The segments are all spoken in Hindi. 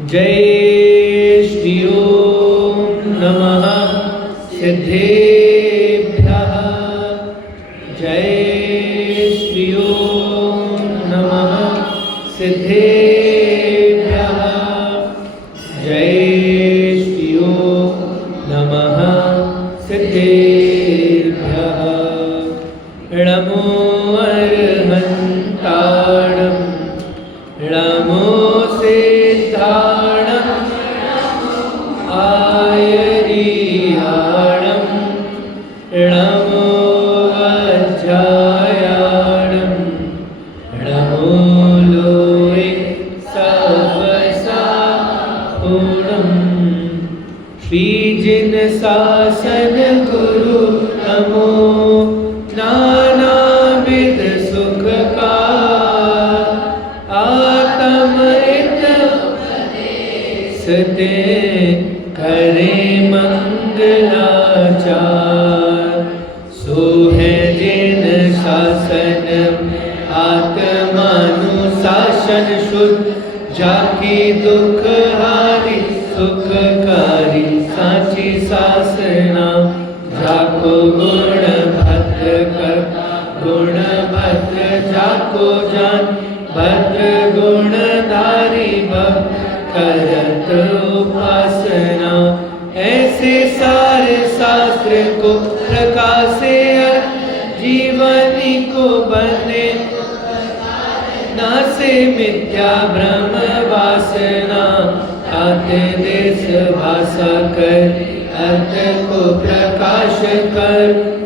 जय श्री ओम नमः सिद्धेभ्यः। जय श्री ओम नमः सिद्धेभ्यः। जय श्री ओम नमः सिद्धेभ्यः। नमो अर्हन्ताणं नमो सिद्धाणं आयरीयाणं नमो वज्रायाणं नमो लोये सवसापूर्णं श्रीजिन शासन गुरु नमो नानाविध सुख का आत्महित सते करे मंगलाचार। सो है जिन शासन आत्मानुशासन शुद्ध जाकी दुख हारी सुखकारी साची सासना। जाको गुण भद्र कर गुण भद्र जाको जान भद्र गुणधारी भक्त करत उपासना। ऐसे सारे शास्त्र को प्रकाशे जीवनी को बने नासे मिथ्या भ्रम वासना। आते देश भाषा कर अर्थ को प्रकाश कर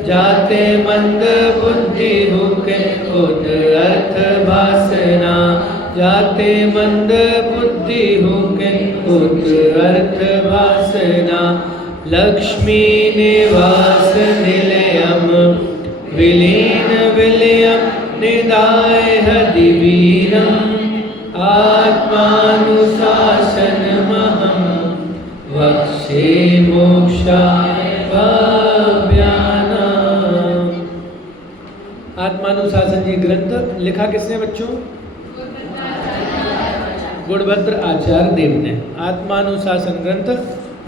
जाते मंद बुद्धि हुके खुद अर्थ भासना। जाते मंद बुद्धि हुके खुद अर्थ भासना। लक्ष्मी निवास निलयम विलीन विलयम निदाय हदिवीरम। आत्मानुशासन महम वक्षे मोक्षाय भव्यानाम्। आत्मानुशासन जी ग्रंथ लिखा किसने बच्चों? गुणभद्र आचार्य देव ने। आत्मानुशासन ग्रंथ,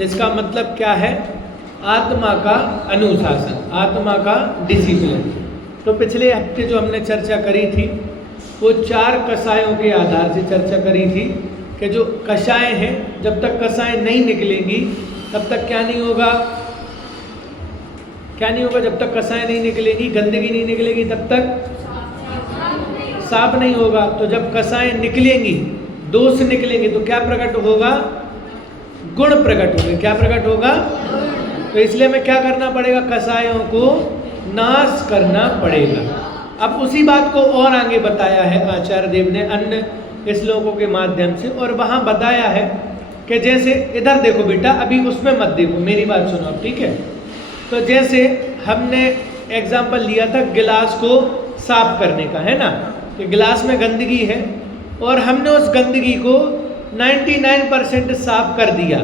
इसका मतलब क्या है? आत्मा का अनुशासन, आत्मा का डिसिप्लिन। तो पिछले हफ्ते जो हमने चर्चा करी थी वो 4 कषायों के आधार से चर्चा करी थी कि जो कषाय हैं जब तक कषाय नहीं निकलेंगी तब तक क्या नहीं होगा? क्या नहीं होगा? जब तक कषाय नहीं निकलेगी, गंदगी नहीं निकलेगी तब तक साफ नहीं होगा। तो जब कषाय निकलेंगी, दोष निकलेंगे तो क्या प्रकट होगा? गुण प्रकट होंगे। क्या प्रकट होगा? तो इसलिए हमें क्या करना पड़ेगा? कषायों को नाश करना पड़ेगा। अब उसी बात को और आगे बताया है आचार्य देव ने अन्य श्लोकों के माध्यम से, और वहाँ बताया है कि जैसे इधर देखो बेटा, अभी उसमें मत देखो, मेरी बात सुनो अब, ठीक है? तो जैसे हमने एग्जाम्पल लिया था गिलास को साफ करने का, है ना, कि गिलास में गंदगी है और हमने उस गंदगी को 99% साफ कर दिया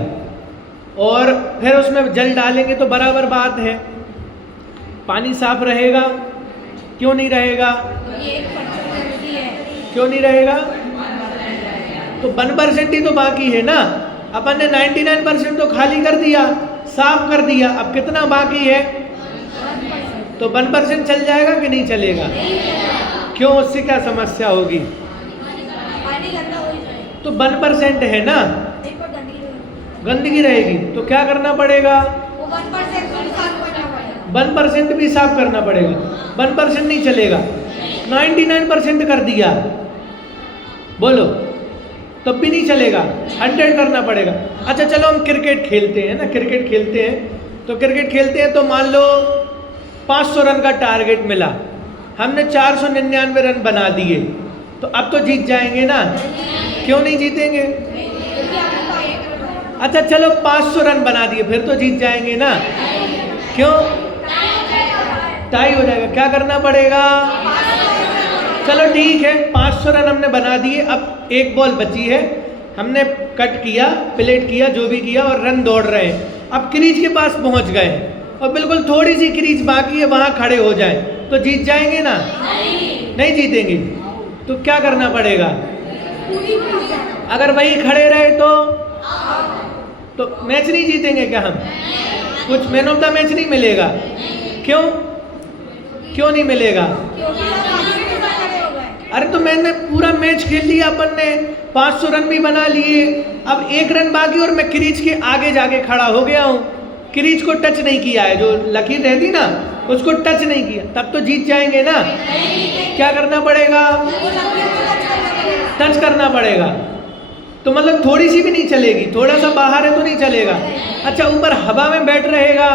और फिर उसमें जल डालेंगे तो बराबर बात है, पानी साफ रहेगा? क्यों नहीं रहेगा? क्यों नहीं रहेगा? तो 1% ही तो बाकी है ना। अपन ने 99% तो खाली कर दिया, साफ कर दिया, अब कितना बाकी है? तो 1% चल जाएगा कि नहीं चलेगा? क्यों? उससे क्या समस्या होगी? तो 1% है ना, गंदगी रहेगी तो क्या करना पड़ेगा? 1% भी साफ करना पड़ेगा। 1% नहीं चलेगा, 99% कर दिया, बोलो, तब भी नहीं चलेगा, 100 करना पड़ेगा। अच्छा चलो हम क्रिकेट खेलते हैं ना, क्रिकेट खेलते हैं तो क्रिकेट खेलते हैं तो मान लो 500 रन का टारगेट मिला, हमने 499 रन बना दिए, तो अब तो जीत जाएंगे ना? क्यों नहीं जीतेंगे? अच्छा चलो 500 रन बना दिए, फिर तो जीत जाएंगे ना? क्यों? टाई हो जाएगा। क्या करना पड़ेगा? चलो ठीक है, 500 रन हमने बना दिए, अब एक बॉल बची है, हमने कट किया, प्लेट किया, जो भी किया और रन दौड़ रहे हैं। अब क्रीज के पास पहुंच गए और बिल्कुल थोड़ी सी क्रीज बाकी है, वहां खड़े हो जाएं तो जीत जाएंगे ना? नहीं जीतेंगे। तो क्या करना पड़ेगा? अगर वही खड़े रहे तो मैच नहीं जीतेंगे क्या हम? कुछ मैन ऑफ द मैच नहीं मिलेगा। क्यों नहीं मिलेगा? अरे तो मैंने पूरा मैच खेल लिया, अपन ने 500 रन भी बना लिए, अब 1 रन बाकी और मैं क्रीज के आगे जाके खड़ा हो गया हूँ, क्रीज को टच नहीं किया है, जो लकीर रहती ना उसको टच नहीं किया, तब तो जीत जाएंगे ना? क्या करना पड़ेगा? टच करना पड़ेगा। तो मतलब थोड़ी सी भी नहीं चलेगी, थोड़ा सा बाहर है तो नहीं चलेगा। अच्छा ऊपर हवा में बैठ रहेगा,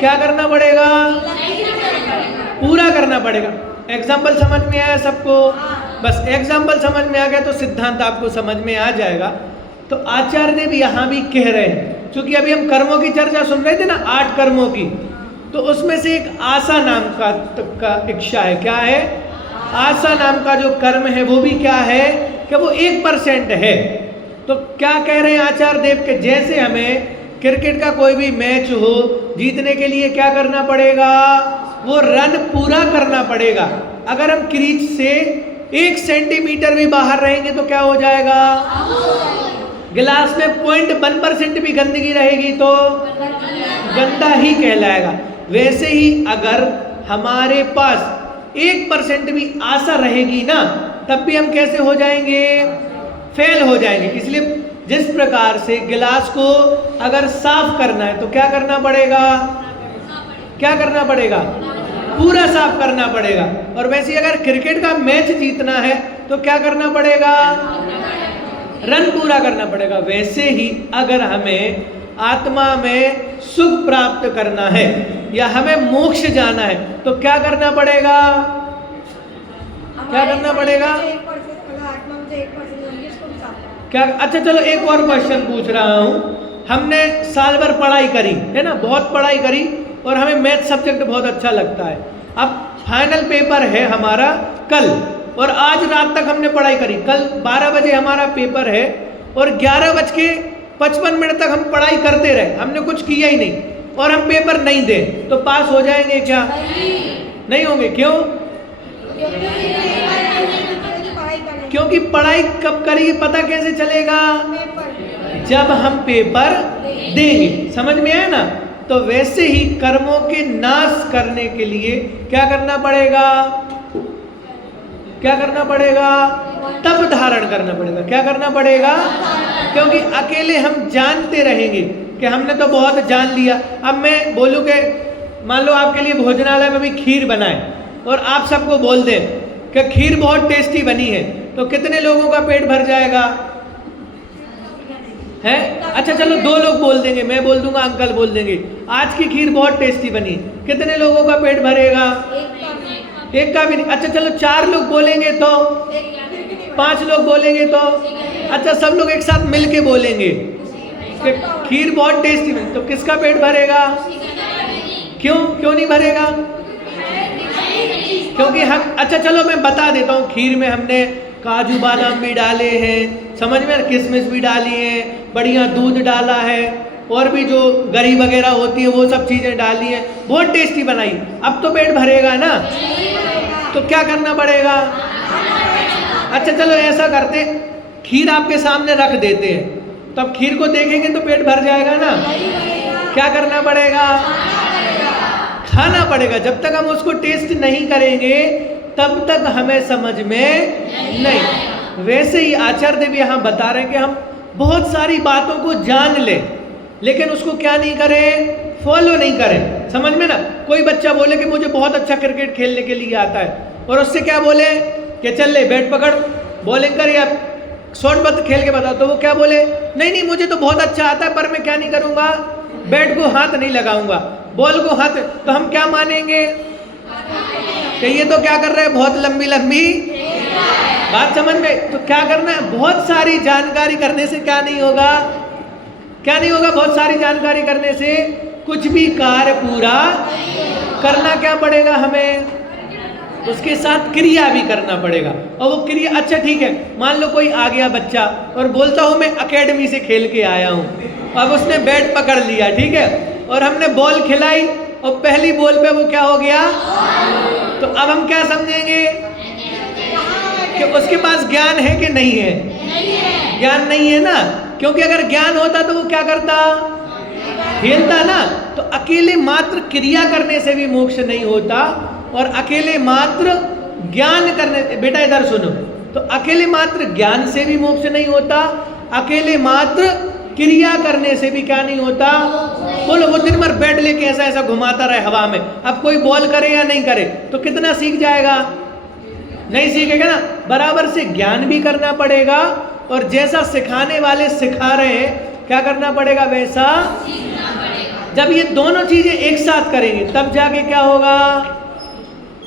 क्या करना पड़ेगा? पूरा करना पड़ेगा। एग्जाम्पल समझ में आया सबको? बस एग्जाम्पल समझ में आ गया तो सिद्धांत आपको समझ में आ जाएगा। तो आचार्य देव यहाँ भी कह रहे हैं, क्योंकि अभी हम कर्मों की चर्चा सुन रहे थे ना, 8 कर्मों की, तो उसमें से एक आशा नाम का इच्छा है। क्या है? आशा नाम का जो कर्म है वो भी क्या है कि वो 1% है। तो क्या कह रहे हैं आचार्य देव के, जैसे हमें क्रिकेट का कोई भी मैच हो, जीतने के लिए क्या करना पड़ेगा? वो रन पूरा करना पड़ेगा। अगर हम क्रीज से 1 सेंटीमीटर भी बाहर रहेंगे तो क्या हो जाएगा? गिलास में 0.1% भी गंदगी रहेगी तो गंदा ही कहलाएगा। वैसे ही अगर हमारे पास 1% भी आशा रहेगी ना, तब भी हम कैसे हो जाएंगे? फेल हो जाएंगे। इसलिए जिस प्रकार से गिलास को अगर साफ करना है तो क्या करना पड़ेगा? क्या करना पड़ेगा? पूरा साफ करना पड़ेगा। और वैसे अगर क्रिकेट का मैच जीतना है तो क्या करना पड़ेगा? रन पूरा करना पड़ेगा। वैसे ही अगर हमें आत्मा में सुख प्राप्त करना है या हमें मोक्ष जाना है तो क्या करना पड़ेगा? क्या करना पड़ेगा? क्या? अच्छा चलो एक और क्वेश्चन पूछ रहा हूँ। हमने साल भर पढ़ाई करी है ना, बहुत पढ़ाई करी और हमें मैथ सब्जेक्ट बहुत अच्छा लगता है। अब फाइनल पेपर है हमारा कल, और आज रात तक हमने पढ़ाई करी, कल 12 बजे हमारा पेपर है और 11:55 तक हम पढ़ाई करते रहे, हमने कुछ किया ही नहीं और हम पेपर नहीं दें तो पास हो जाएंगे क्या? नहीं होंगे। क्यों? क्योंकि पढ़ाई कब करेंगे पता कैसे चलेगा? जब हम पेपर देंगे। समझ में आया ना? तो वैसे ही कर्मों के नाश करने के लिए क्या करना पड़ेगा? क्या करना पड़ेगा? तप धारण करना पड़ेगा। क्या करना पड़ेगा? क्योंकि अकेले हम जानते रहेंगे कि हमने तो बहुत जान लिया। अब मैं बोलूं कि मान लो आपके लिए भोजनालय में भी खीर बनाए और आप सबको बोल दें कि खीर बहुत टेस्टी बनी है, तो कितने लोगों का पेट भर जाएगा? है? अच्छा चलो 2 लोग बोल देंगे, मैं बोल दूंगा, अंकल बोल देंगे आज की खीर बहुत टेस्टी बनी, कितने लोगों का पेट भरेगा? एक का भी नहीं। अच्छा चलो 4 लोग बोलेंगे तो, 5 लोग बोलेंगे तो, अच्छा सब लोग एक साथ मिल के बोलेंगे कि खीर बहुत टेस्टी बनी, तो किसका पेट भरेगा? क्यों नहीं भरेगा? क्योंकि हम, अच्छा चलो मैं बता देता हूँ, खीर में हमने काजू बादाम भी डाले हैं, समझ में, किशमिश भी डाली है, बढ़िया दूध डाला है और भी जो गरी वगैरह होती है वो सब चीज़ें डाली हैं, बहुत टेस्टी बनाई। अब तो पेट भरेगा ना? तो क्या करना पड़ेगा? अच्छा चलो ऐसा करते, खीर आपके सामने रख देते हैं, तब खीर को देखेंगे तो पेट भर जाएगा ना? क्या करना पड़ेगा? खाना पड़ेगा। जब तक हम उसको टेस्ट नहीं करेंगे तब तक हमें समझ में नहीं। वैसे ही आचार्य देव यहाँ बता रहे हैं कि हम बहुत सारी बातों को जान लें लेकिन उसको क्या नहीं करें? फॉलो नहीं करें। समझ में ना? कोई बच्चा बोले कि मुझे बहुत अच्छा क्रिकेट खेलने के लिए आता है और उससे क्या बोले कि चल ले बैट पकड़, बॉलिंग कर या शॉट बत खेल के बता, तो वो क्या बोले? नहीं मुझे तो बहुत अच्छा आता है पर मैं क्या नहीं करूँगा? बैट को हाथ नहीं लगाऊंगा, बॉल को हाथ। तो हम क्या मानेंगे कि ये तो क्या कर रहे हैं? बहुत लंबी लंबी बात। समझ में? तो क्या करना है? बहुत सारी जानकारी करने से क्या नहीं होगा? क्या नहीं होगा? बहुत सारी जानकारी करने से कुछ भी कार्य पूरा करना क्या पड़ेगा हमें? उसके साथ क्रिया भी करना पड़ेगा। और वो क्रिया, अच्छा ठीक है, मान लो कोई आ गया बच्चा और बोलता हूँ मैं एकेडमी से खेल के आया हूँ, अब उसने बैट पकड़ लिया, ठीक है, और हमने बॉल खिलाई और पहली बॉल पे वो क्या हो गया? तो अब हम क्या समझेंगे? कि उसके पास ज्ञान है कि नहीं है? ज्ञान नहीं है ना, क्योंकि अगर ज्ञान होता तो वो क्या करता? हिलता ना। तो अकेले मात्र क्रिया करने से भी मोक्ष नहीं होता, और अकेले मात्र ज्ञान करने, बेटा इधर सुनो, तो अकेले मात्र ज्ञान से भी मोक्ष नहीं होता, अकेले मात्र क्रिया करने से भी क्या नहीं होता? बोलो, वो दिन भर बैठ लेके ऐसा ऐसा घुमाता रहे हवा में, अब कोई बॉल करे या नहीं करे तो कितना सीख जाएगा? नहीं सीखेगा ना। बराबर से ज्ञान भी करना पड़ेगा, और जैसा सिखाने वाले सिखा रहे हैं क्या करना पड़ेगा? वैसा सीखना पड़ेगा। जब ये दोनों चीजें एक साथ करेंगे तब जाके क्या होगा?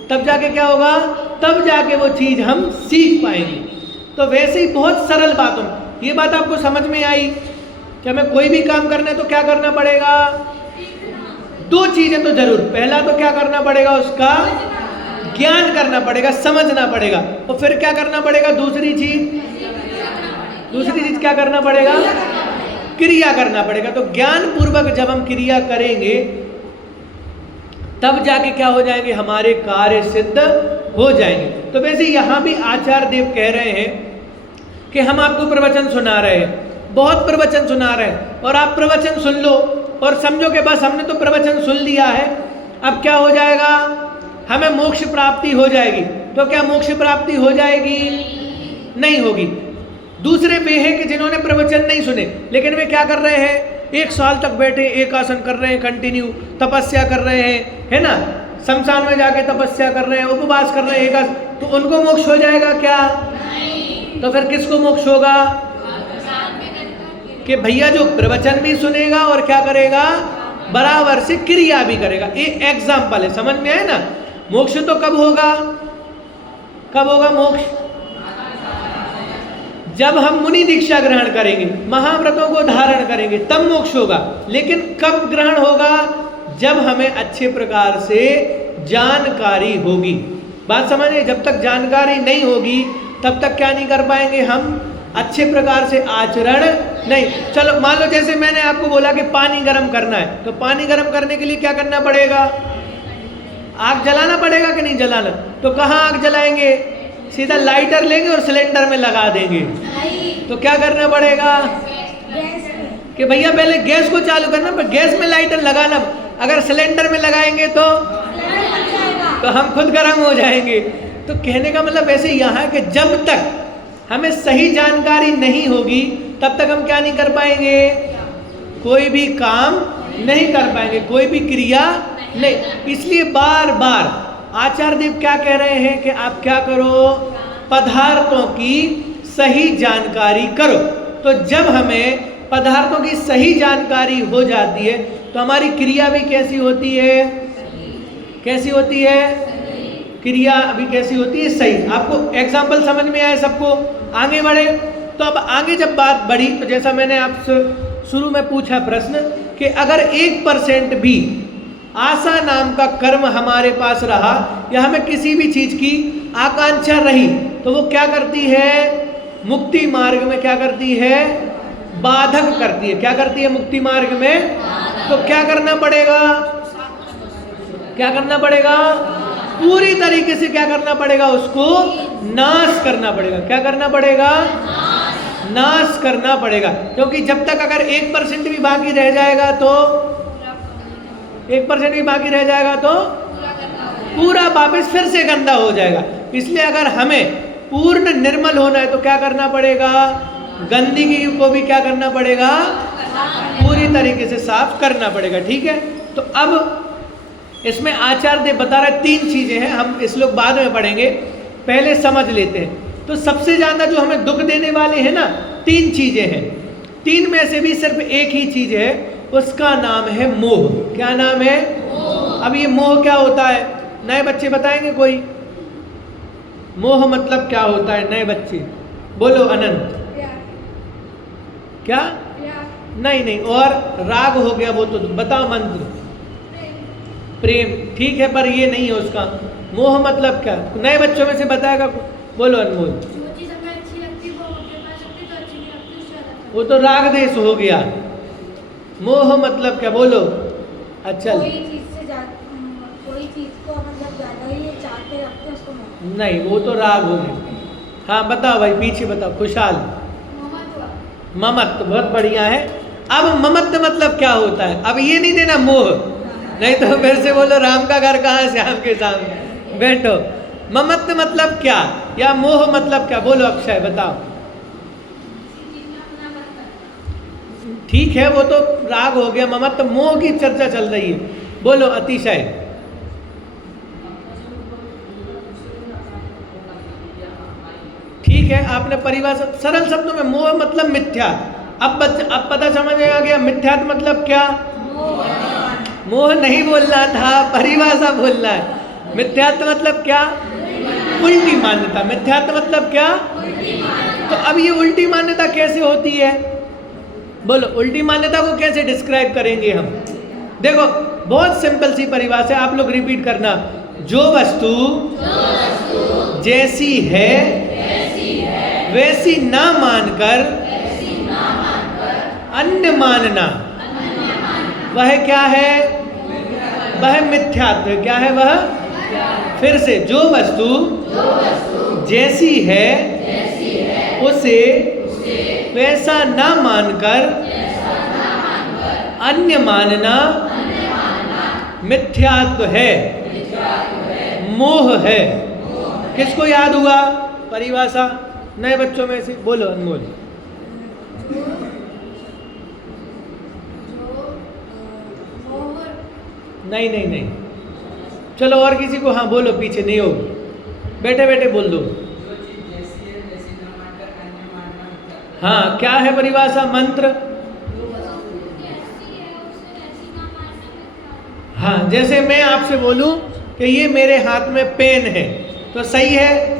तब जाके क्या होगा? तब जाके वो चीज हम सीख पाएंगे। तो वैसे ही बहुत सरल बातों, ये बात आपको समझ में आई कि हमें कोई भी काम करना है तो क्या करना पड़ेगा? दो चीजें तो जरूर, पहला तो क्या करना पड़ेगा? उसका ज्ञान करना पड़ेगा, समझना पड़ेगा, और फिर क्या करना पड़ेगा? दूसरी चीज क्या करना पड़ेगा? क्रिया करना पड़ेगा। तो ज्ञान पूर्वक जब हम क्रिया करेंगे तब जाके क्या हो जाएंगे? हमारे कार्य सिद्ध हो जाएंगे। तो वैसे यहाँ भी आचार्य देव कह रहे हैं कि हम आपको प्रवचन सुना रहे हैं, बहुत प्रवचन सुना रहे हैं, और आप प्रवचन सुन लो और समझो कि बस हमने तो प्रवचन सुन लिया है, अब क्या हो जाएगा? हमें मोक्ष प्राप्ति हो जाएगी। तो क्या मोक्ष प्राप्ति हो जाएगी? नहीं होगी। दूसरे वे हैं कि जिन्होंने प्रवचन नहीं सुने, लेकिन वे क्या कर रहे हैं? 1 साल तक बैठे एक आसन कर रहे हैं, कंटिन्यू तपस्या कर रहे हैं, है ना, शमशान में जाके तपस्या कर रहे हैं, उपवास कर रहे हैं एक आसन, तो उनको मोक्ष हो जाएगा क्या? नहीं। तो फिर किसको मोक्ष होगा? कि भैया जो प्रवचन भी सुनेगा और क्या करेगा? बराबर से क्रिया भी करेगा। ये एग्जाम्पल है, समझ में आए ना? मोक्ष तो कब होगा? कब होगा मोक्ष? जब हम मुनि दीक्षा ग्रहण करेंगे, महाव्रतों को धारण करेंगे, तब मोक्ष होगा। लेकिन कब ग्रहण होगा? जब हमें अच्छे प्रकार से जानकारी होगी। बात समझिए, जब तक जानकारी नहीं होगी तब तक क्या नहीं कर पाएंगे हम? अच्छे प्रकार से आचरण नहीं। चलो मान लो जैसे मैंने आपको बोला कि पानी गर्म करना है, तो पानी गर्म करने के लिए क्या करना पड़ेगा? आग जलाना पड़ेगा कि नहीं जलाना? तो कहाँ आग जलाएंगे? सीधा लाइटर लेंगे और सिलेंडर में लगा देंगे। तो क्या करना पड़ेगा? कि भैया पहले गैस को चालू करना, पर गैस में लाइटर लगाना, अगर सिलेंडर में लगाएंगे तो हम खुद गर्म हो जाएंगे। तो कहने का मतलब ऐसे यहाँ कि जब तक हमें सही जानकारी नहीं होगी तब तक हम क्या नहीं कर पाएंगे? कोई भी काम नहीं कर पाएंगे, कोई भी क्रिया नहीं। इसलिए बार बार आचार्य देव क्या कह रहे हैं कि आप क्या करो? पदार्थों की सही जानकारी करो। तो जब हमें पदार्थों की सही जानकारी हो जाती है तो हमारी क्रिया भी कैसी होती है? कैसी होती है? क्रिया अभी कैसी होती है? सही। आपको एग्जाम्पल समझ में आए सबको? आगे बढ़े। तो अब आगे जब बात बढ़ी तो जैसा मैंने आपसे शुरू में पूछा प्रश्न कि अगर 1% भी आशा नाम का कर्म हमारे पास रहा, या हमें किसी भी चीज की आकांक्षा रही, तो वो क्या करती है? मुक्ति मार्ग में क्या करती है? बाधक करती है। क्या करती है मुक्ति मार्ग में? तो क्या करना पड़ेगा? क्या करना पड़ेगा? पूरी तरीके से क्या करना पड़ेगा? उसको नाश करना पड़ेगा। क्या करना पड़ेगा? नाश करना पड़ेगा। क्योंकि जब तक अगर 1% भी बाकी रह जाएगा तो 1% भी बाकी रह जाएगा तो पूरा वापस फिर से गंदा हो जाएगा। इसलिए अगर हमें पूर्ण निर्मल होना है तो क्या करना पड़ेगा? गंदगी को भी क्या करना पड़ेगा? पूरी तरीके से साफ करना पड़ेगा। ठीक है। तो अब इसमें आचार्य देव बता रहे 3 चीजें हैं, हम इस लोग बाद में पढ़ेंगे, पहले समझ लेते हैं। तो सबसे ज्यादा जो हमें दुख देने वाले हैं ना, 3 चीजें हैं। 3 में से भी सिर्फ एक ही चीज है, उसका नाम है मोह। क्या नाम है? अब ये मोह क्या होता है? नए बच्चे बताएंगे कोई? मोह मतलब क्या होता है? नए बच्चे बोलो। अनंत? क्या? नहीं। और राग हो गया, वो तो बताओ मंत्र। प्रेम। ठीक है, पर ये नहीं है उसका। मोह मतलब क्या? नए बच्चों में से बताएगा? बोलो अनमोल। वो तो राग देश हो गया। मोह मतलब क्या? बोलो। अच्छा, कोई चीज को मतलब ज्यादा ही चाहते रखते हैं उसको मोह। नहीं, वो तो राग हो गया। हाँ बताओ भाई, पीछे बताओ। खुशहाल, ममत्व, बहुत बढ़िया है। अब ममत्व मतलब क्या होता है? अब ये नहीं देना मोह, नहीं तो फिर से बोलो राम का घर कहाँ, श्याम के सामने बैठो। ममत्व मतलब क्या, या मोह मतलब क्या? बोलो अक्षय, बताओ। ठीक है, वो तो राग हो गया। ममत्व, मोह की चर्चा चल रही है। बोलो अतिशय। ठीक है, आपने परिभाषा सरल शब्दों में, मोह मतलब मिथ्या। अब पता समझ में आ गया मिथ्यात्व मतलब क्या? मोह नहीं बोलना था, परिभाषा बोलना है। मिथ्यात्व मतलब क्या? उल्टी मान्यता। मिथ्यात्व मतलब क्या? तो अब ये उल्टी मान्यता कैसे होती है? बोलो, उल्टी मान्यता को कैसे डिस्क्राइब करेंगे हम? देखो, बहुत सिंपल सी परिभाषा, आप लोग रिपीट करना। जो वस्तु जैसी है वैसी ना मानकर अन्य मानना, वह क्या है? वह मिथ्यात्व है। क्या है वह? फिर से, जो वस्तु जैसी है उसे वैसा ना मानकर अन्य मानना मिथ्यात्व है, मोह है। किसको याद हुआ परिभाषा? नए बच्चों में से बोलो अनमोल। नहीं नहीं नहीं, चलो और किसी को। हाँ बोलो, पीछे नहीं हो, बैठे बैठे बोल दो। हाँ, क्या है परिभाषा? मंत्र। हाँ, जैसे मैं आपसे बोलूं कि ये मेरे हाथ में पेन है, तो सही है?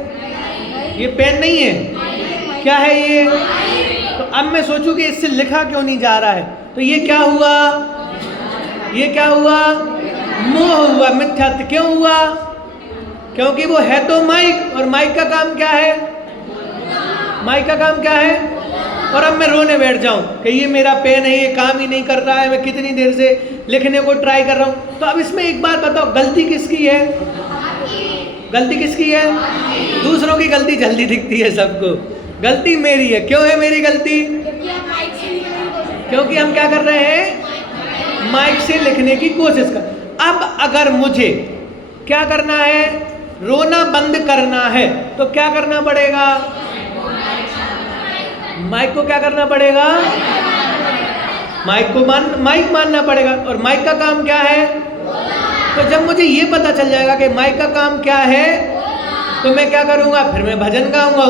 ये पेन नहीं है, क्या है ये? तो अब मैं सोचूं कि इससे लिखा क्यों नहीं जा रहा है, तो ये क्या हुआ? ये क्या हुआ? मोह हुआ, मिथ्यात्व। क्यों हुआ? क्योंकि वो है तो माइक, और माइक का काम क्या है? माइक का काम क्या है? और अब मैं रोने बैठ जाऊं कि ये मेरा पेन है, ये काम ही नहीं कर रहा है, मैं कितनी देर से लिखने को ट्राई कर रहा हूं। तो अब इसमें एक बात बताओ, गलती किसकी है? गलती किसकी है? दूसरों की गलती जल्दी दिखती है सबको, गलती मेरी है। क्यों है मेरी गलती? क्योंकि हम क्या कर रहे हैं? माइक से लिखने की कोशिश कर। अब अगर मुझे क्या करना है? रोना बंद करना है, तो क्या करना पड़ेगा? माइक को क्या करना पड़ेगा? माइक मानना पड़ेगा। और माइक का काम क्या है? तो जब मुझे ये पता चल जाएगा कि माइक का काम क्या है, तो मैं क्या करूंगा? फिर मैं भजन गाऊंगा,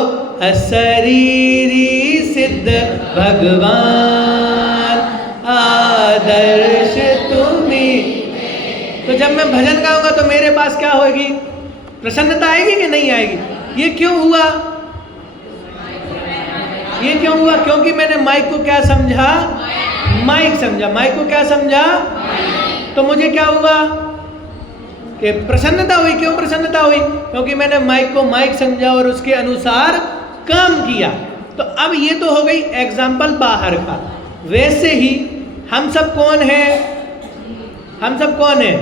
अशरीरी सिद्ध भगवान आदर्श तुम्हें। तो जब मैं भजन गाऊंगा तो मेरे पास क्या होगी? प्रसन्नता आएगी कि नहीं आएगी? ये क्यों हुआ? ये क्यों हुआ? क्योंकि मैंने माइक को क्या समझा? माइक समझा। माइक को क्या समझा? तो मुझे क्या हुआ कि प्रसन्नता हुई। क्यों प्रसन्नता हुई? क्योंकि मैंने माइक को माइक समझा और उसके अनुसार काम किया। तो अब ये तो हो गई एग्जाम्पल बाहर का। वैसे ही हम सब कौन है? हम सब कौन है?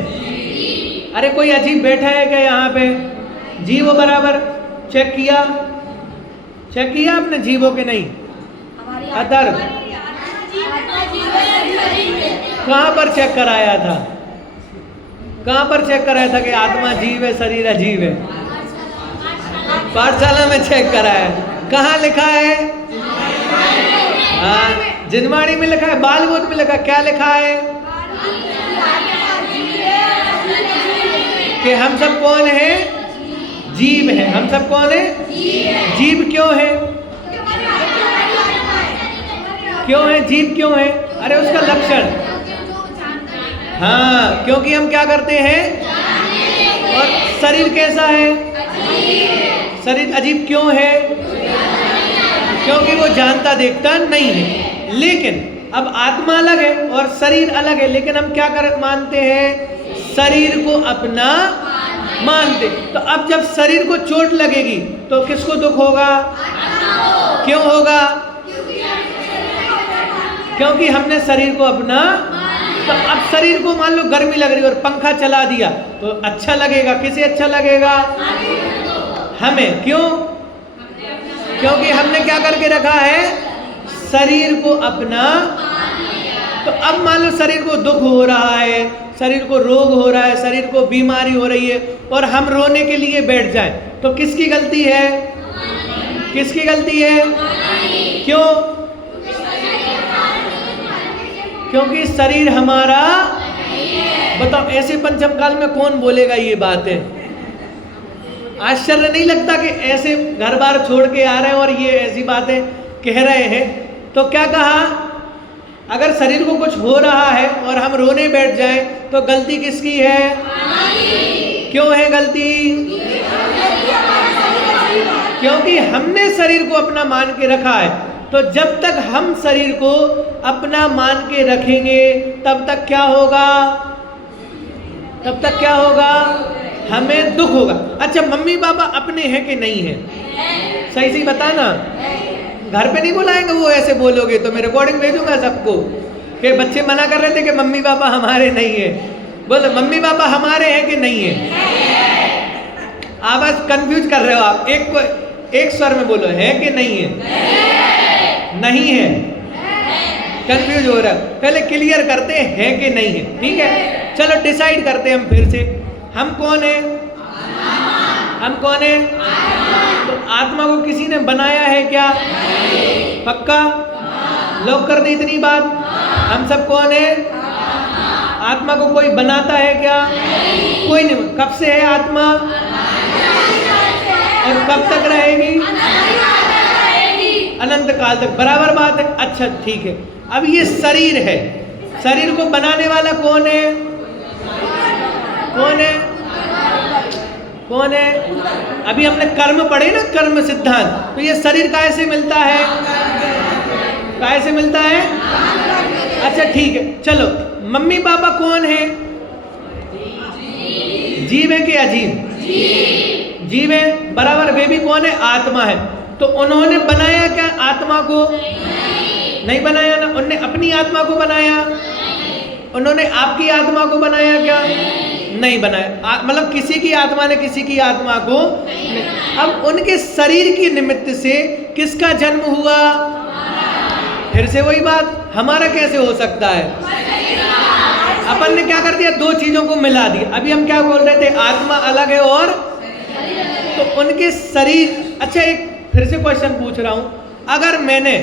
अरे कोई अजीब बैठा है क्या यहाँ पे? जीवो बराबर चेक किया? चेक किया आपने जीवो के नहीं? अदर कहाँ पर चेक कराया था? कहाँ पर चेक कराया था कि आत्मा जीव है, शरीर अजीब है? पाठशाला में चेक कराया। कहाँ लिखा है? हाँ, जिनवाणी में लिखा है, बालबोध में लिखा है। क्या लिखा है? कि हम सब कौन है? जीव है। हम सब कौन है? जीव क्यों है? क्यों है जीव? क्यों है? अरे उसका लक्षण। हाँ, क्योंकि हम क्या करते हैं? और शरीर कैसा है? शरीर अजीब क्यों है? क्योंकि वो जानता देखता नहीं है। लेकिन अब आत्मा अलग है और शरीर अलग है, लेकिन हम क्या मानते हैं? शरीर को अपना मानते। तो अब जब शरीर को चोट लगेगी तो किसको दुख होगा? क्यों होगा? क्योंकि हमने शरीर को अपना। तो अब शरीर को मान लो गर्मी लग रही है और पंखा चला दिया तो अच्छा लगेगा। किसे अच्छा लगेगा? हमें। क्यों? क्योंकि हमने क्या करके रखा है, शरीर को अपना। तो अब मान लो शरीर को दुख हो रहा है, शरीर को रोग हो रहा है, शरीर को बीमारी हो रही है और हम रोने के लिए बैठ जाएं, तो किसकी गलती है? किसकी गलती है? क्यों? क्योंकि शरीर हमारा। बताओ ऐसे पंचम काल में कौन बोलेगा ये बातें? आश्चर्य नहीं लगता कि ऐसे घर बार छोड़ के आ रहे हैं और ये ऐसी बातें कह रहे हैं? तो क्या कहा, अगर शरीर को कुछ हो रहा है और हम रोने बैठ जाएं तो गलती किसकी है? क्यों है गलती? क्योंकि हमने शरीर को अपना मान के रखा है। तो जब तक हम शरीर को अपना मान के रखेंगे तब तक क्या होगा? तब तक क्या होगा? हमें दुख होगा। अच्छा, मम्मी पापा अपने हैं कि नहीं है? सही सही बताना। घर पे नहीं बुलाएंगे, वो ऐसे बोलोगे तो मैं रिकॉर्डिंग भेजूंगा सबको कि बच्चे मना कर रहे थे कि मम्मी पापा हमारे नहीं है। बोलो मम्मी पापा हमारे हैं कि नहीं है? आवाज कंफ्यूज कर रहे हो आप। एक स्वर में बोलो, है कि नहीं है? नहीं है, कंफ्यूज हो रहा है। पहले क्लियर करते हैं कि नहीं है, ठीक है? चलो डिसाइड करते हैं हम फिर से, हम कौन है? हम कौन है? तो आत्मा को किसी ने बनाया है क्या? पक्का? लॉक कर दे इतनी बात। हम सब कौन है? आत्मा को कोई बनाता है क्या? कोई नहीं। कब से है आत्मा और कब तक रहेगी? अनंत काल तक। बराबर बात है। अच्छा ठीक है, अब ये शरीर है, शरीर को बनाने वाला कौन है? कौन है? कौन है? अभी हमने कर्म पढ़े ना, कर्म सिद्धांत। तो ये शरीर कैसे मिलता है? कैसे मिलता है? अच्छा ठीक है, चलो मम्मी पापा कौन है? जीव है कि अजीब? जीव है, बराबर। बेबी कौन है? आत्मा है। तो उन्होंने बनाया क्या आत्मा को? नहीं बनाया ना। उन्होंने अपनी आत्मा को बनाया? उन्होंने आपकी आत्मा को बनाया क्या? नहीं बनाया। मतलब किसी की आत्मा ने किसी की आत्मा को। अब उनके शरीर की निमित्त से किसका जन्म हुआ? फिर से वही बात, हमारा कैसे हो सकता है? अपन ने क्या कर दिया, दो चीजों को मिला दिया। अभी हम क्या बोल रहे थे, आत्मा अलग है और तो उनके शरीर। अच्छा एक फिर से क्वेश्चन पूछ रहा हूं, अगर मैंने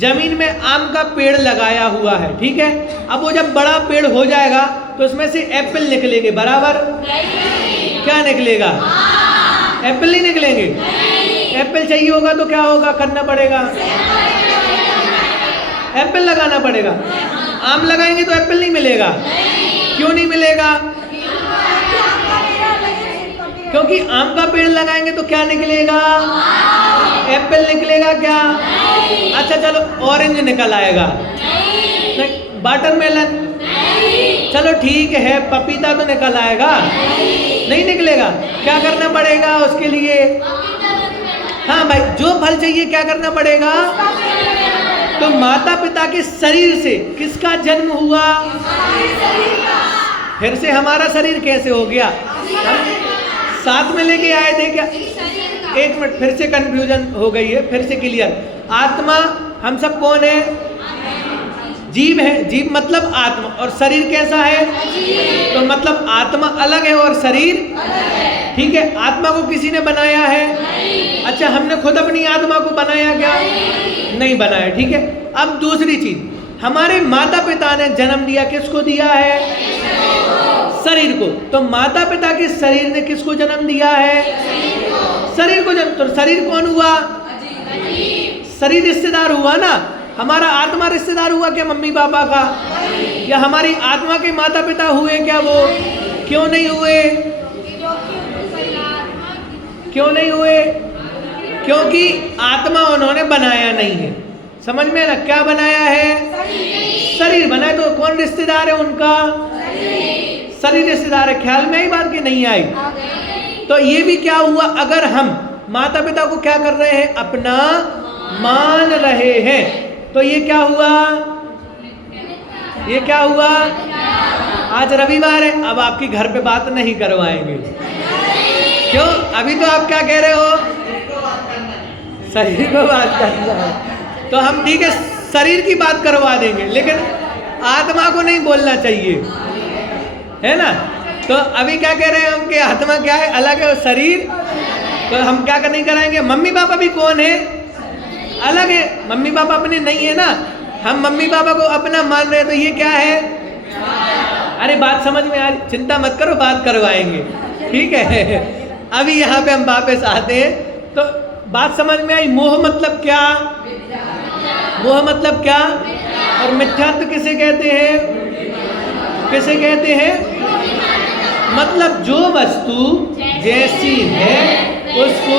जमीन में आम का पेड़ लगाया हुआ है, ठीक है, अब वो जब बड़ा पेड़ हो जाएगा तो उसमें से एप्पल निकलेंगे, बराबर? क्या निकलेगा? एप्पल नहीं निकलेंगे। एप्पल चाहिए होगा तो क्या होगा, करना पड़ेगा? एप्पल लगाना पड़ेगा। आम लगाएंगे तो एप्पल नहीं मिलेगा। क्यों नहीं मिलेगा? क्योंकि आम का पेड़ लगाएंगे तो क्या निकलेगा? एप्पल निकलेगा क्या? अच्छा चलो ऑरेंज निकल आएगा, वाटरमेलन, चलो ठीक है, पपीता तो निकल आएगा, नहीं निकलेगा। क्या करना पड़ेगा उसके लिए? हाँ भाई, जो फल चाहिए क्या करना पड़ेगा? तो माता पिता के शरीर से किसका जन्म हुआ? फिर से हमारा शरीर कैसे हो गया? साथ में लेके आए थे क्या? एक मिनट, फिर से कंफ्यूजन हो गई है, फिर से क्लियर। आत्मा हम सब कौन है? जीव है। जीव मतलब आत्मा, और शरीर कैसा है? तो मतलब आत्मा अलग है और शरीर, ठीक है। आत्मा को किसी ने बनाया है? अच्छा, हमने खुद अपनी आत्मा को बनाया क्या? नहीं बनाया, ठीक है। अब दूसरी चीज, हमारे माता पिता ने जन्म दिया, किसको दिया है? शरीर को। तो माता पिता के शरीर ने किसको जन्म दिया है? शरीर को जन्म। तो शरीर कौन हुआ? शरीर रिश्तेदार हुआ ना। हमारा आत्मा रिश्तेदार हुआ क्या मम्मी पापा का? या हमारी आत्मा के माता पिता हुए क्या वो? क्यों नहीं हुए? क्यों नहीं हुए? क्योंकि आत्मा उन्होंने बनाया नहीं है। समझ में ना? क्या बनाया है? शरीर बनाया। तो कौन रिश्तेदार है उनका? शरीर रिश्तेदार है। ख्याल में आई बात की नहीं आई? तो ये भी क्या हुआ, अगर हम माता पिता को क्या कर रहे हैं? अपना मान रहे हैं, तो ये क्या हुआ? ये क्या हुआ? आज रविवार है, अब आपकी घर पे बात नहीं करवाएंगे। क्यों? अभी तो आप क्या कह रहे हो? शरीर को बात करना है तो हम ठीक है शरीर की बात करवा देंगे, लेकिन आत्मा को नहीं बोलना चाहिए, है ना। तो अभी क्या कह रहे हैं हम कि आत्मा क्या है, अलग है शरीर। तो हम क्या नहीं कराएंगे, मम्मी पापा भी कौन है, अलग है। मम्मी पापा अपने नहीं है ना, हम मम्मी पापा को अपना मान रहे हैं, तो ये क्या है। अरे बात समझ में आ रही, चिंता मत करो, बात करवाएंगे, ठीक है। अभी यहाँ पे हम वापस आते हैं, तो बात समझ में आई। मोह मतलब क्या, मोह मतलब क्या, और मिथ्यात्व किसे कहते हैं, किसे कहते हैं। मतलब जो वस्तु जैसी है उसको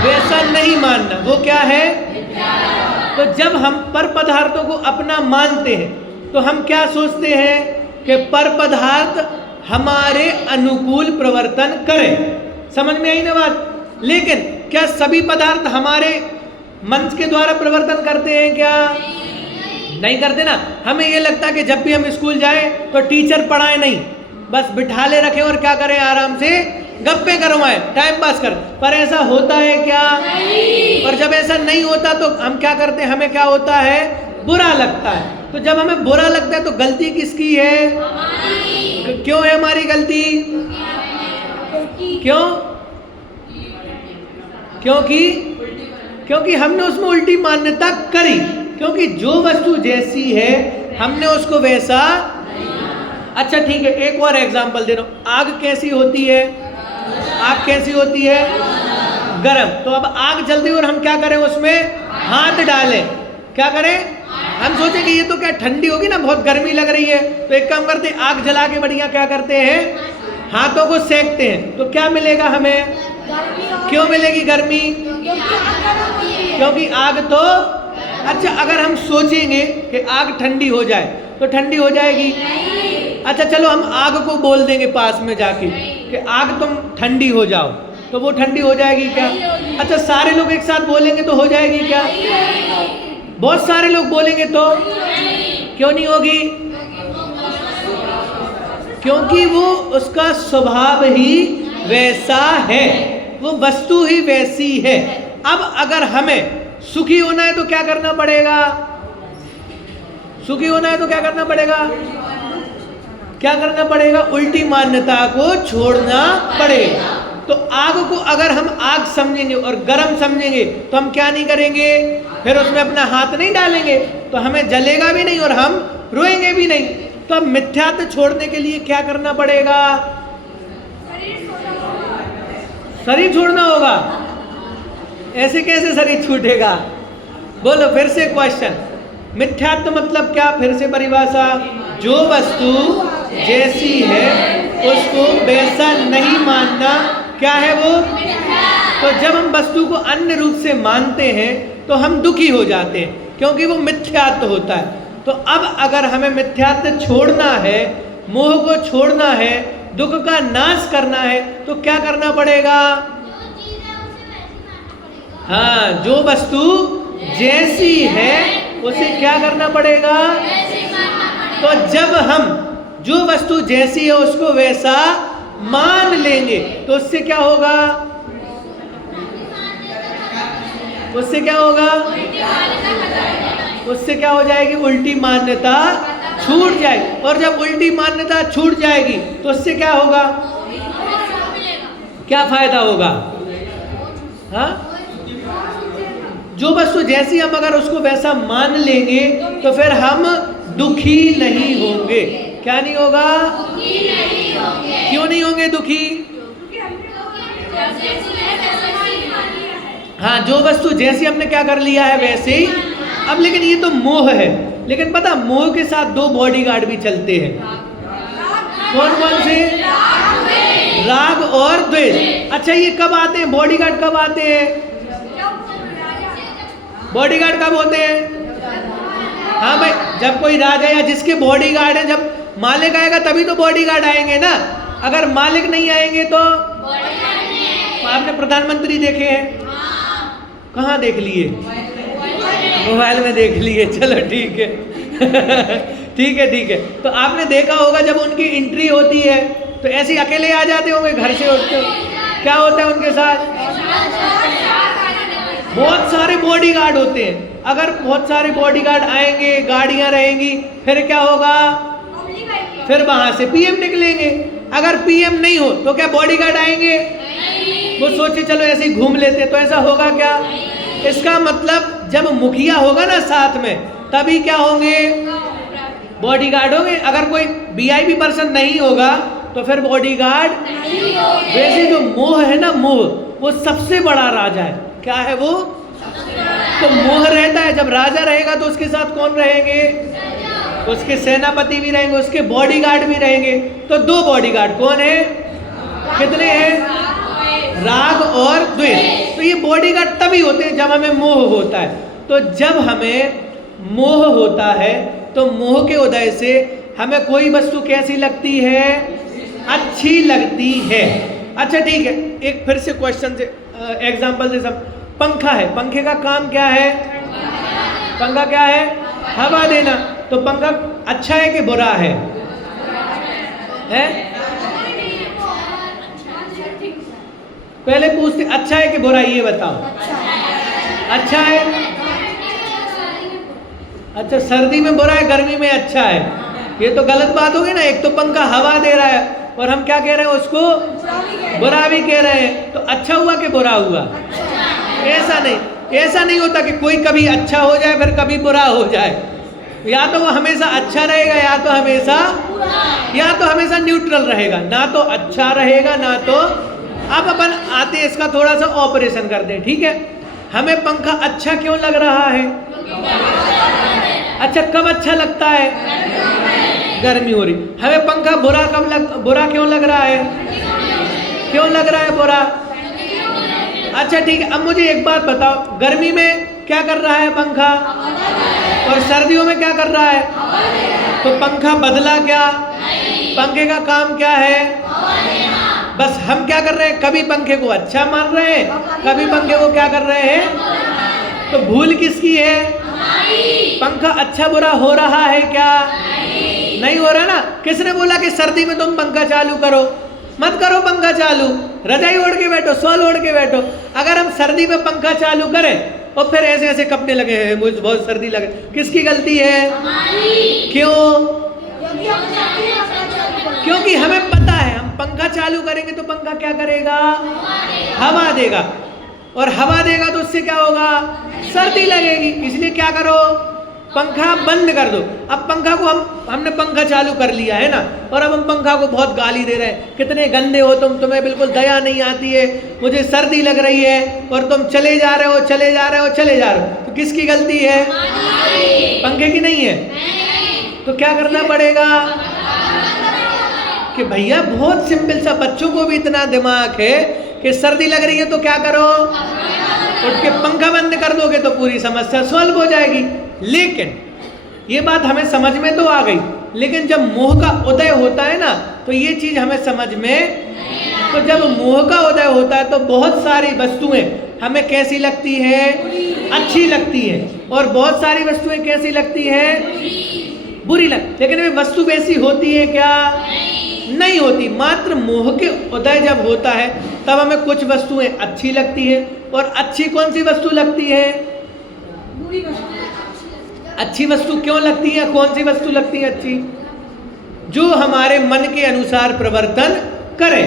वैसा नहीं मानना, वो क्या है। तो जब हम पर पदार्थों को अपना मानते हैं तो हम क्या सोचते हैं कि पर पदार्थ हमारे अनुकूल प्रवर्तन करें। समझ में आई ना बात। लेकिन क्या सभी पदार्थ हमारे मन के द्वारा प्रवर्तन करते हैं, क्या नहीं करते ना। हमें ये लगता है कि जब भी हम स्कूल जाएं तो टीचर पढ़ाए नहीं, बस बिठा ले रखे और क्या करें, आराम से गप्पे करवाएं, टाइम पास कर। पर ऐसा होता है क्या, और जब ऐसा नहीं होता तो हम क्या करते हैं, हमें क्या होता है, बुरा लगता है। तो जब हमें बुरा लगता है तो गलती किसकी है, क्यों है हमारी गलती, क्यों, क्योंकि हमने उसमें उल्टी मान्यता करी। क्योंकि जो वस्तु जैसी है हमने उसको वैसा। अच्छा ठीक है, एक और एग्जांपल दे रहा हूं। आग कैसी होती है, आग कैसी होती है, गरम। तो अब आग जल्दी और हम क्या करें, उसमें हाथ डालें, क्या करें, हम सोचे कि ये तो क्या ठंडी होगी ना, बहुत गर्मी लग रही है, तो एक काम करते हैं, आग जला के बढ़िया क्या करते हैं, हाथों को सेकते हैं। तो क्या मिलेगा हमें, क्यों मिलेगी गर्मी, क्योंकि आग तो। अच्छा अगर हम सोचेंगे कि आग ठंडी हो जाए तो ठंडी हो जाएगी। अच्छा चलो हम आग को बोल देंगे पास में जाके कि आग तुम ठंडी हो जाओ, तो वो ठंडी हो जाएगी क्या। अच्छा सारे लोग एक साथ बोलेंगे तो हो जाएगी क्या, बहुत सारे लोग बोलेंगे तो क्यों नहीं होगी, क्योंकि वो उसका स्वभाव ही वैसा है, वो वस्तु ही वैसी है। अब अगर हमें सुखी होना है तो क्या करना पड़ेगा, सुखी होना है तो क्या करना पड़ेगा, क्या करना पड़ेगा, उल्टी मान्यता को छोड़ना पड़ेगा। तो आग को अगर हम आग समझेंगे और गर्म समझेंगे तो हम क्या नहीं करेंगे, फिर उसमें अपना हाथ नहीं डालेंगे, तो हमें जलेगा भी नहीं और हम रोएंगे भी नहीं। तो अब मिथ्यात्व छोड़ने के लिए क्या करना पड़ेगा, शरीर छोड़ना होगा। ऐसे कैसे शरीर छूटेगा, बोलो फिर से क्वेश्चन। मिथ्यात्व मतलब क्या, फिर से परिभाषा, जो वस्तु जैसी है उसको वैसा नहीं मानना, क्या है वो। तो जब हम वस्तु को अन्य रूप से मानते हैं तो हम दुखी हो जाते हैं, क्योंकि वो मिथ्यात्व होता है। तो अब अगर हमें मिथ्यात्व छोड़ना है, मोह को छोड़ना है, दुख का नाश करना है, तो क्या करना पड़ेगा, हाँ, जो वस्तु जैसी है उसे क्या करना पड़ेगा। तो जब हम जो वस्तु जैसी है उसको वैसा मान लेंगे तो उससे क्या होगा, उससे क्या होगा, उससे क्या हो जाएगी, उल्टी मान्यता छूट जाएगी। और जब उल्टी मान्यता छूट जाएगी तो उससे क्या होगा, क्या फायदा होगा, हाँ, जो वस्तु जैसी हम अगर उसको वैसा मान लेंगे तो फिर हम दुखी नहीं होंगे। क्या नहीं होगा, क्यों नहीं होंगे दुखी, हाँ, जो वस्तु जैसी हमने क्या कर लिया है वैसे ही। अब लेकिन ये तो मोह है, लेकिन पता मोह के साथ दो बॉडीगार्ड भी चलते हैं। कौन कौन से, राग और द्वेष। अच्छा ये कब आते हैं, बॉडीगार्ड कब आते हैं, बॉडीगार्ड कब होते हैं, हाँ भाई, जब कोई राजा या जिसके बॉडीगार्ड है, जब मालिक आएगा तभी तो बॉडीगार्ड आएंगे ना। अगर मालिक नहीं आएंगे तो आपने प्रधानमंत्री देखे हैं, कहाँ देख लिए, मोबाइल में देख लिए, चलो ठीक है ठीक है ठीक है। तो आपने देखा होगा जब उनकी एंट्री होती है तो ऐसे अकेले आ जाते होंगे घर से उठते, क्या होता है उनके साथ, बहुत सारे बॉडीगार्ड होते हैं। अगर बहुत सारे बॉडीगार्ड आएंगे, गाड़ियां रहेंगी, फिर क्या होगा? फिर वहां से पीएम निकलेंगे। अगर पीएम नहीं हो तो क्या बॉडीगार्ड आएंगे? वो सोचे चलो ऐसे ही घूम लेते, तो ऐसा होगा क्या? इसका मतलब जब मुखिया होगा ना साथ में, तभी क्या होंगे? बॉडीगार्ड होंगे। अगर कोई वीआईपी पर्सन नहीं होगा तो फिर बॉडीगार्ड। वैसे जो मोह है ना, मोह वो सबसे बड़ा राजा है। क्या है वो? तो मोह रहता है। जब राजा रहेगा तो उसके साथ कौन रहेंगे? उसके सेनापति भी रहेंगे, उसके बॉडीगार्ड भी रहेंगे। तो दो बॉडीगार्ड कौन है? कितने हैं? राग और द्वेष। तो ये बॉडीगार्ड तभी होते हैं जब हमें मोह होता है। तो जब हमें मोह होता है तो मोह के उदय से हमें कोई वस्तु कैसी लगती है? अच्छी लगती है। अच्छा ठीक है, एक फिर से क्वेश्चन से एग्जांपल से सब। पंखा है, पंखे का काम क्या है? पंखा क्या है? हवा देना। तो पंखा अच्छा है कि बुरा है? पहले पूछते अच्छा है कि बुरा, ये बताओ। अच्छा है। अच्छा, सर्दी में बुरा है, गर्मी में अच्छा है, ये तो गलत बात होगी ना। एक तो पंखा हवा दे रहा है और हम क्या कह रहे हैं? उसको बुरा भी कह रहे हैं। तो अच्छा हुआ कि बुरा हुआ? ऐसा नहीं, ऐसा नहीं होता कि कोई कभी अच्छा हो जाए फिर कभी बुरा हो जाए। या तो वो हमेशा अच्छा रहेगा या तो हमेशा न्यूट्रल रहेगा। ना तो अच्छा रहेगा ना तो। अब अपन आते इसका थोड़ा सा ऑपरेशन करते हैं, ठीक है? हमें पंखा अच्छा क्यों लग रहा है? अच्छा कब अच्छा लगता है? गर्मी हो रही। हमें पंखा बुरा क्यों लग रहा है? क्यों लग रहा है बुरा? अच्छा ठीक है, अब मुझे एक बात बताओ, गर्मी में क्या कर रहा है पंखा और सर्दियों में क्या कर रहा है? तो पंखा बदला क्या? पंखे का काम क्या है? बस हम क्या कर रहे हैं? कभी पंखे को अच्छा मान रहे हैं, कभी पंखे को क्या कर रहे हैं? तो भूल किसकी है? पंखा अच्छा बुरा हो रहा है क्या? नहीं हो रहा ना। किसने बोला कि सर्दी में तुम पंखा चालू करो? मत करो पंखा चालू, रजाई ओढ़ के बैठो, शॉल ओढ़ के बैठो। अगर हम सर्दी में पंखा चालू करें और फिर ऐसे ऐसे कपने लगे हैं, मुझे बहुत सर्दी लगे, किसकी गलती है? क्यों? क्योंकि हमें पता है हम पंखा चालू करेंगे तो पंखा क्या करेगा? हवा देगा, और हवा देगा तो उससे क्या होगा? सर्दी लगेगी। इसलिए क्या करो? पंखा बंद कर दो। अब पंखा को हमने पंखा चालू कर लिया है ना, और अब हम पंखा को बहुत गाली दे रहे हैं, कितने गंदे हो तुम, तुम्हें बिल्कुल दया नहीं आती है, मुझे सर्दी लग रही है, और तुम चले जा रहे हो। तो किसकी गलती है? पंखे की नहीं है। तो क्या करना पड़ेगा? कि भैया बहुत सिंपल सा, बच्चों को भी इतना दिमाग है कि सर्दी लग रही है तो क्या करो? उठ के पंखा बंद कर दोगे तो पूरी समस्या सॉल्व हो जाएगी। लेकिन ये बात हमें समझ में तो आ गई, लेकिन जब मोह का उदय होता है ना तो ये चीज हमें समझ में। तो जब मोह का उदय होता है तो बहुत सारी वस्तुएं हमें कैसी लगती है? अच्छी लगती है, और बहुत सारी वस्तुएं कैसी लगती है? बुरी लेकिन वे वस्तु वैसी होती है क्या? नहीं होती। मात्र मोह के उदय जब होता है तब हमें कुछ वस्तुएं अच्छी लगती है, और अच्छी कौन सी वस्तु लगती है? अच्छी वस्तु क्यों लगती है? कौन सी वस्तु लगती है अच्छी? जो हमारे मन के अनुसार प्रवर्तन करे,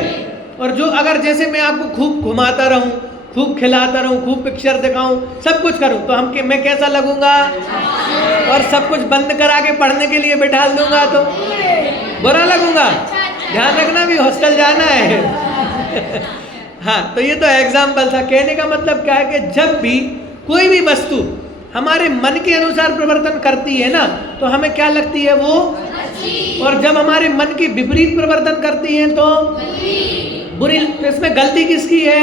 और जो अगर जैसे मैं आपको खूब घुमाता रहूं, खूब खिलाता रहूं, खूब पिक्चर दिखाऊं, सब कुछ करूं, तो मैं कैसा लगूंगा? और सब कुछ बंद करा के पढ़ने के लिए बैठा दूंगा तो बुरा लगूंगा। ध्यान रखना, भी हॉस्टल जाना है। हाँ, तो ये तो एग्जाम्पल था। कहने का मतलब क्या है कि जब भी कोई भी वस्तु हमारे मन के अनुसार प्रवर्तन करती है ना तो हमें क्या लगती है? वो अच्छी। और जब हमारे मन के विपरीत प्रवर्तन करती है तो बुरी। तो इसमें गलती किसकी है?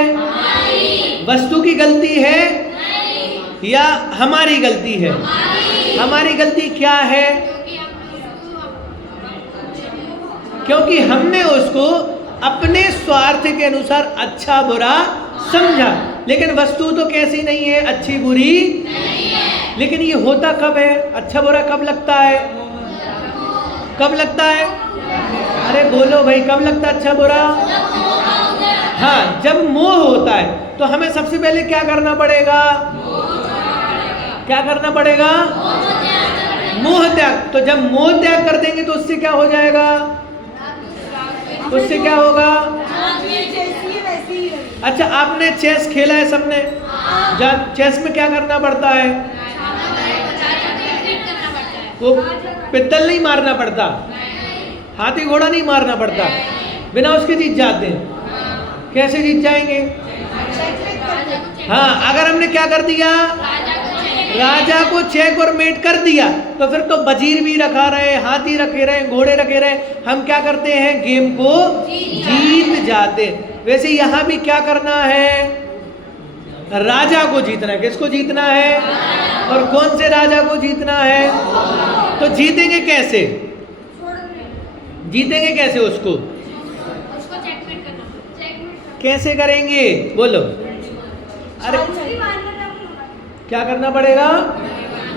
वस्तु की गलती है या हमारी गलती है? हमारी गलती क्या है? क्योंकि हमने उसको अपने स्वार्थ के अनुसार अच्छा बुरा समझा। लेकिन वस्तु तो कैसी नहीं है? अच्छी बुरी नहीं है। लेकिन ये होता कब है? अच्छा बुरा कब लगता है? कब लगता है? अरे बोलो भाई, कब लगता है अच्छा बुरा? हाँ, जब मोह होता है तो हमें सबसे पहले क्या करना पड़ेगा? क्या करना पड़ेगा? मोह त्याग। तो जब मोह त्याग कर देंगे तो उससे क्या हो जाएगा? उससे क्या होगा? अच्छा, आपने चेस खेला है सबने? चेस में क्या करना पड़ता है? वो पित्तल नहीं मारना पड़ता, हाथी घोड़ा नहीं मारना पड़ता, बिना उसके जीत जाते हैं। कैसे जीत जाएंगे? हाँ, अगर हमने क्या कर दिया? राजा को चेक और मेट कर दिया, तो फिर तो वजीर भी रखा रहे, हाथी रखे रहे, घोड़े रखे रहे, हम क्या करते हैं? गेम को जीत जाते। वैसे यहाँ भी क्या करना है? राजा को जीतना है। किसको जीतना है? और कौन से राजा को जीतना है? तो जीतेंगे कैसे? जीतेंगे कैसे उसको? कैसे करेंगे? बोलो। अरे क्या करना पड़ेगा?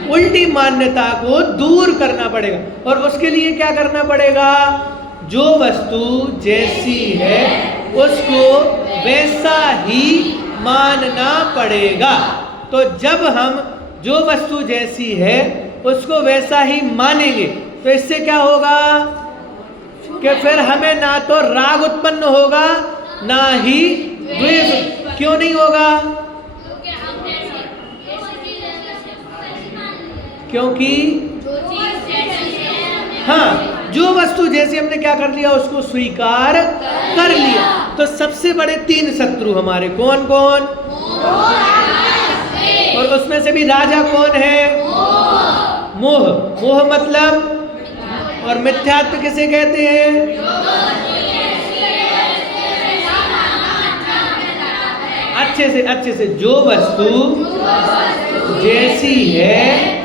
उल्टी मान्यता को दूर करना पड़ेगा। और उसके लिए क्या करना पड़ेगा? जो वस्तु जैसी है उसको वैसा ही मानना पड़ेगा। तो जब हम जो वस्तु जैसी है उसको वैसा ही मानेंगे तो इससे क्या होगा कि फिर हमें ना तो राग उत्पन्न होगा ना ही द्वेष। क्यों नहीं होगा? क्योंकि हाँ, जो वस्तु जैसी हमने क्या कर लिया? उसको स्वीकार कर लिया। तो सबसे बड़े 3 शत्रु हमारे कौन कौन? और उसमें से भी राजा कौन है? मोह। मोह मतलब, और मिथ्यात्व किसे कहते हैं? अच्छे से जो वस्तु जैसी है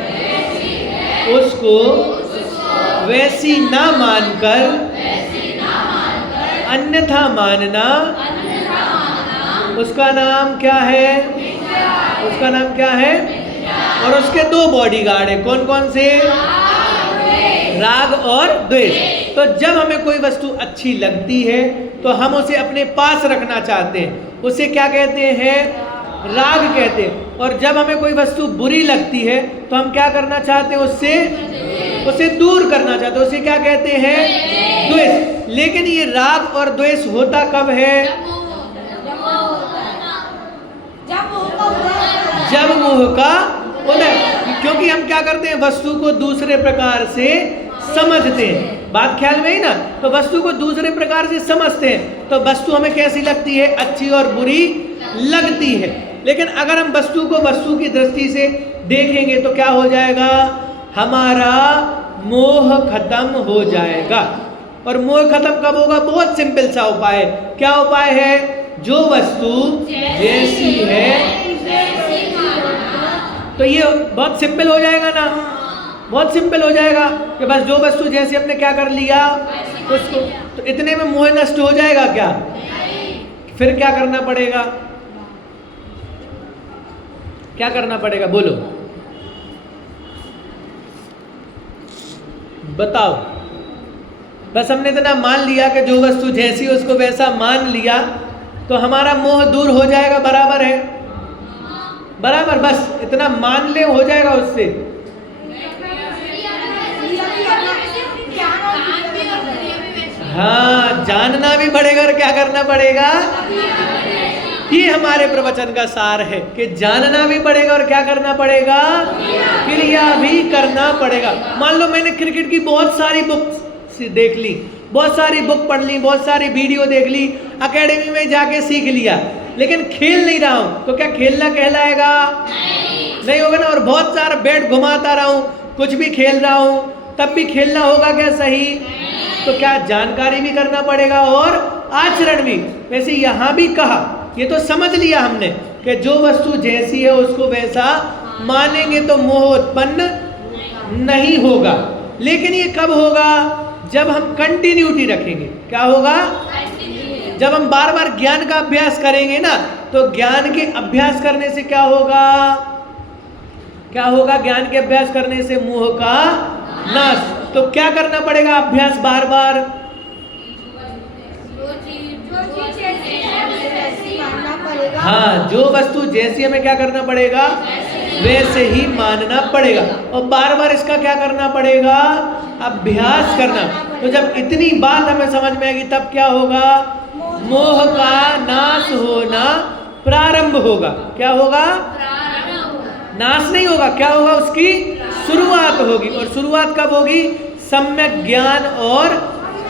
उसको वैसी ना मानकर अन्यथा मानना, उसका नाम क्या है? उसका नाम क्या है? और उसके 2 बॉडीगार्ड है। कौन कौन से? राग और द्वेष। तो जब हमें कोई वस्तु अच्छी लगती है तो हम उसे अपने पास रखना चाहते हैं, उसे क्या कहते हैं? राग कहते हैं। और जब हमें कोई वस्तु बुरी लगती है तो हम क्या करना चाहते हैं? उसे दूर करना चाहते हैं, उसे क्या कहते हैं? द्वेष। लेकिन ये राग और द्वेष होता कब है? जब मोह का उदय। क्योंकि हम क्या करते हैं? वस्तु को दूसरे प्रकार से समझते हैं। बात ख्याल में ही ना? तो वस्तु को दूसरे प्रकार से समझते हैं तो वस्तु हमें कैसी लगती है? अच्छी और बुरी लगती है। लेकिन अगर हम वस्तु को वस्तु की दृष्टि से देखेंगे तो क्या हो जाएगा? हमारा मोह खत्म हो जाएगा। और मोह खत्म कब होगा? बहुत सिंपल सा उपाय है। क्या उपाय है? जो वस्तु जैसी है, तो ये बहुत सिंपल हो जाएगा ना? बहुत सिंपल हो जाएगा कि बस जो वस्तु जैसी हमने क्या कर लिया उसको, तो इतने में मोह नष्ट हो जाएगा क्या? फिर क्या करना पड़ेगा? क्या करना पड़ेगा? बोलो, बताओ। बस हमने इतना मान लिया कि जो वस्तु जैसी उसको वैसा मान लिया तो हमारा मोह दूर हो जाएगा। बराबर है? बराबर, बस इतना मान ले हो जाएगा उससे। हाँ, जानना भी पड़ेगा। और क्या करना पड़ेगा? ये हमारे प्रवचन का सार है कि जानना भी पड़ेगा और क्या करना पड़ेगा? क्रिया भी करना पड़ेगा। मान लो मैंने क्रिकेट की बहुत सारी बुक्स देख ली, बहुत सारी बुक पढ़ ली, बहुत सारी वीडियो देख ली, एकेडमी में जाके सीख लिया, लेकिन खेल नहीं रहा हूं तो क्या खेलना कहलाएगा? नहीं होगा ना। और बहुत सारा बैट घुमाता रहा हूं, कुछ भी खेल रहा हूं, तब भी खेलना होगा क्या? सही। तो क्या जानकारी भी करना पड़ेगा और आचरण भी। वैसे यहां भी कहा, ये तो समझ लिया हमने कि जो वस्तु जैसी है उसको वैसा मानेंगे तो मोह उत्पन्न नहीं होगा। लेकिन ये कब होगा? जब हम कंटिन्यूटी रखेंगे। क्या होगा? जब हम बार बार ज्ञान का अभ्यास करेंगे ना, तो ज्ञान के अभ्यास करने से क्या होगा? क्या होगा? ज्ञान के अभ्यास करने से मोह का नाश। तो क्या करना पड़ेगा? अभ्यास बार बार। हाँ, जो वस्तु जैसी हमें क्या करना पड़ेगा? वैसे ही मानना पड़ेगा। और बार बार इसका क्या करना पड़ेगा? अभ्यास करना। तो जब इतनी बात हमें समझ में आएगी तब क्या होगा? मोह का नाश होना प्रारंभ होगा। क्या होगा? नाश नहीं होगा, क्या होगा? उसकी शुरुआत होगी। और शुरुआत कब होगी? सम्यक ज्ञान और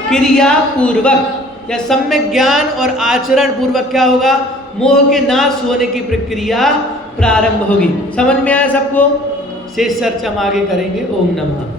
क्रिया पूर्वक, या सम्यक ज्ञान और आचरण पूर्वक क्या होगा? मोह के नाश होने की प्रक्रिया प्रारंभ होगी। समझ में आया सबको? शेष चर्चा हम आगे करेंगे। ओम नमः।